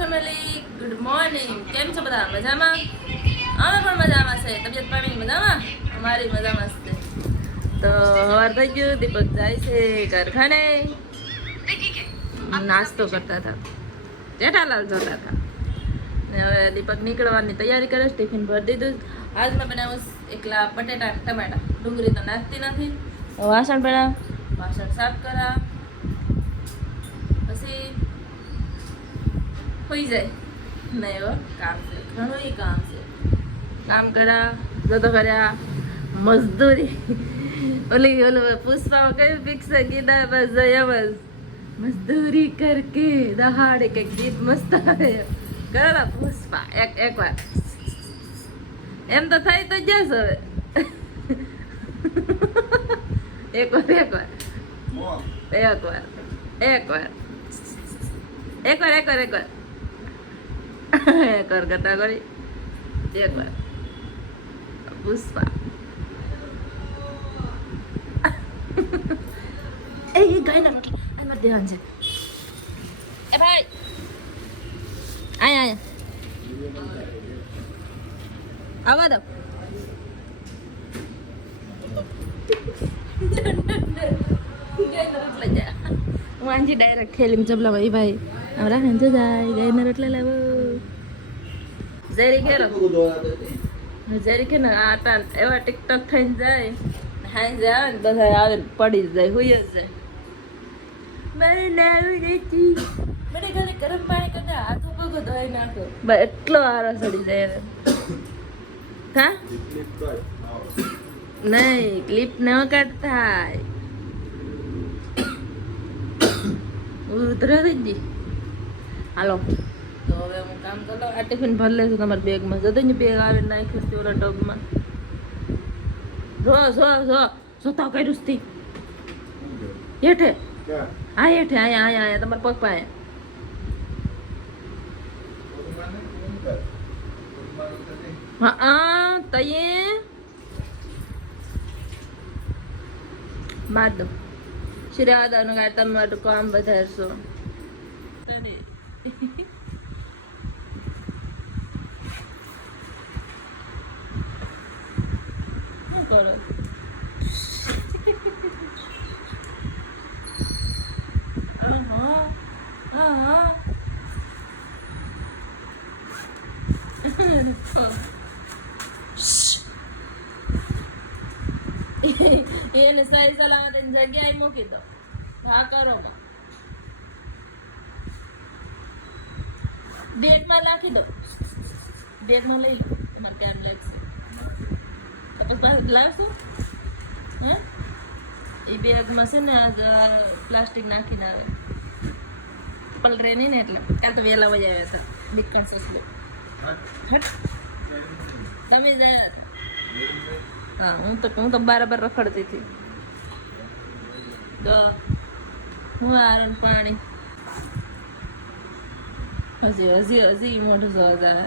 Family good morning. કેમ છો બધા? મજામાં? અમે પણ મજામાં છે. તબિયત પાણી મજામાં? અમારી મજામાં છે. તો સવાર થઈ ગયું, દીપક જાય છે કારખાને. નાસ્તો કરતા હતા, જેઠાલાલ જોતા હતા ને હવે દીપક નીકળવાની તૈયારી કરે છે. ટિફિન ભરી દીધું. આજ મેં બનાવ્યું એકલા બટેટા ટમાટા, ડુંગળી તો નાખતી નથી. વાસણ બનાવ, વાસણ સાફ કરા, પછી હોઈ જાય નહીં એવો કામ છે, ઘણું કામ છે. કામ કર્યા, જતો કર્યા, મજદૂરી ઓલું પુષ્પામાં કયું પિક્ચર કીધા બસ જય બસ મજદૂરી કરકે દહાડે કે ગીત મસ્ત આવે કરેલા પુષ્પા એક વાર એમ તો થઈ તો જશે હવે. એક વાર કરતા કરી એક વાર પુષ્પા. એ ગાયના આમાં ધ્યાન છે. એ ભાઈ આયા આવા દો. વાંજી ડાયરેક્ટ ખેલી જબલા ભાઈ ભાઈ આવરા હંજો જાય ગાયના રોટલા લાવો. જરી ખેલો જરી કે ને આટા એવા ટિકટોક થઈને જાય હાઈ જાય ને બધા આવે પડી જાય હુઈ જ જાય. મારે નાવી નથી મને ખાલી ગરમ પાણી કરીને હાથ પગ ધોઈ નાખો બસ એટલો આરો સડી જાય હવે. હા નહીં ક્લિપ ન કાઢતા ઉતરે થઈ ગઈ. હાલો તો હવે હું કામ કરી લઉં. આ ટિફિન ભરી લેશું તમારા બેગમાં. જતો ને બેગ આવે નાખ્યું છે ઓલા ટબમાં. જો જોતા કર્યું છે હેઠે. હા હેઠે આયા તમારા પગ પાસે. હા તઈએ માર દો શ્રાદાનું કાંઈ તમારું કામ વધારશો. શું કરો? એને સહી સલામત જગ્યાએ મૂકી દો. હા કરો બેગમાં નાખી દો. બેગમાં લઈ લો તમારે કેમ લાગશે તો પછી પાછું લાવશો. હે એ બેગમાં છે ને આજ પ્લાસ્ટિક નાખીને આવે પલરે નહીં ને એટલે. કાલ તો વહેલા વહી આવ્યા હતા બીકણ સસલો. તમે જાય હા હું તો બરાબર રખડતી હતી. તો હું આરણ પાણી હજી મોઢું સહજ આવે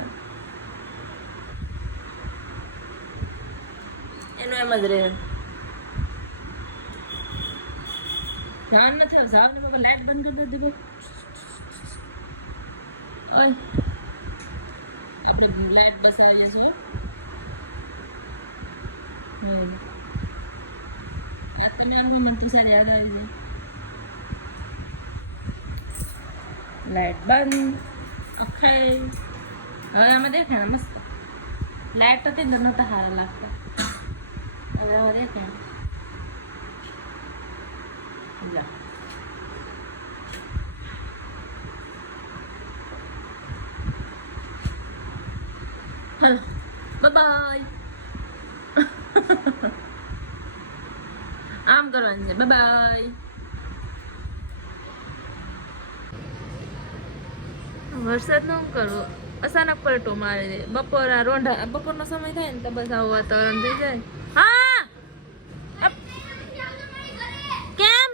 એનું એમ જ રહે. જાન નથી આવ જાન બાબા લાઈટ બંધ કરી દે. ઓય આપણે લાઈટ બસાવીએ છીએ. આ તમે આવું મને તો સારી યાદ આવી જાય. લાઈટ બંધ અખાય હવે આમાં દેખાય મસ્ત. લાઈટ હતી ને નતા સારા લાગતા. હવે હવે દેખાય હલો બાય. આમ કરવાનું છે બાય. વરસાદ નું કરવું અચાનક પલટો મારે દે. બપોરના રોંઢા બપોરનો સમય થાય ને તો બસ આવું વાતાવરણ થઈ જાય. હા કેમ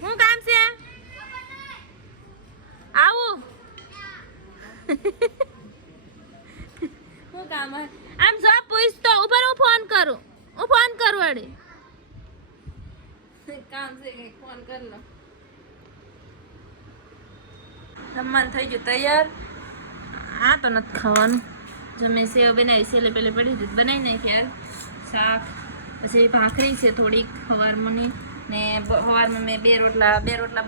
શું કામ છે? આવું શું કામ હોય આમ જો પૂછતો ઉપર હું ફોન કરું વળી કામ છે કે ફોન કર લો. જમવાનું થઈ ગયું તૈયાર. આ તો નથી ખાવાનું. જો મેં સેવ બનાવી સેલે પેલે પડી હતી બનાવી નાખી યાર. શાક પછી ભાખરી છે થોડીક સવારમાંની ને સવારમાં મેં બે રોટલા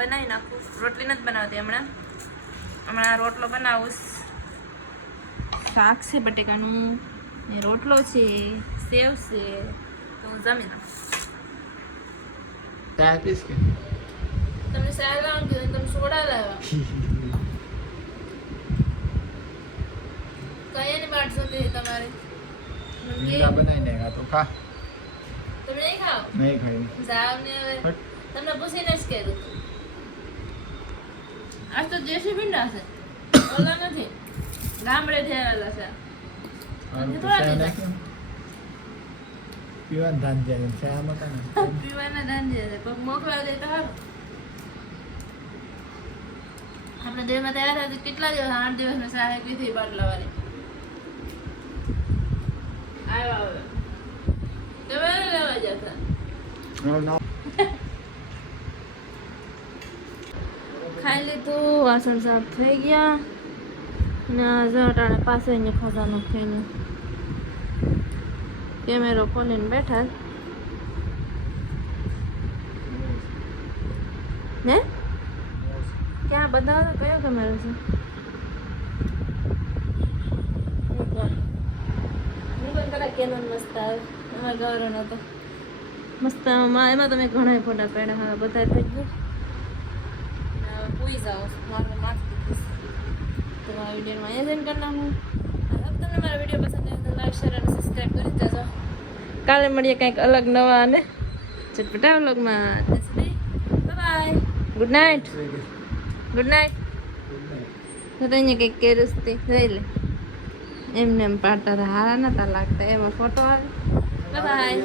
બનાવી નાખું. રોટલી નથી બનાવતી હમણાં રોટલો બનાવું. શાક છે બટેકાનું ને રોટલો છે સેવ છે તો હું જમી નાખું. તમને શાક લાવવાનું કીધું તમે સોડા લાવ્યા. કયાની બાટસો તે તમારે બનાવીને તો ખા. તમે નહીં ખાઓ? નહીં ખાઈ. જાવ ને હવે તમને પૂછીને જ કીધું. આજ તો દેશી ભીંડા છે ઓલા નથી ગામડેથી આવેલા છે. પીવાનું ધાન જાય શામાં કાને પીવાના ધાંધિયા છે કોઈક મોકલાવી દે તો સારું. આપણે દેહમાં તૈયાર હતા કેટલા દિવસ 8 દિવસમાં સહાય પીધી બાટલા વાળી આવ્યા હવે તમે લેવા જતા. ખાઈ લીધું વાસણ સાફ થઈ ગયા ને જટાણે પાસે અહીંયા ખજાનો થઈને કેમેરો ખોલીને બેઠા ને ક્યાં બતાવો તો કયો કેમેરો છે? કેનોન મસ્ત આવે એમાં ગૌરવ નતો મસ્ત એમાં તમે ઘણા ફોટા પાડ્યા હવે બધા થઈ ગયું. પૂઈ જાઓ મારે માથું તો મારા વિડીયોમાં અહીંયા જઈને કરી નાખું. તમને મારા વિડીયો પસંદ આવે તો લાઈક શેર અને સબસ્ક્રાઈબ કરી દેજો. કાલે મળીએ કંઈક અલગ નવા અને ચટપટા વ્લોગમાં. Bye good night. Good night. તો અહીંયા કંઈક કેરસતી જોઈ લે એમને એમ પાડતા હતા હારા નતા લાગતા એમાં ફોટો આવે. બાય.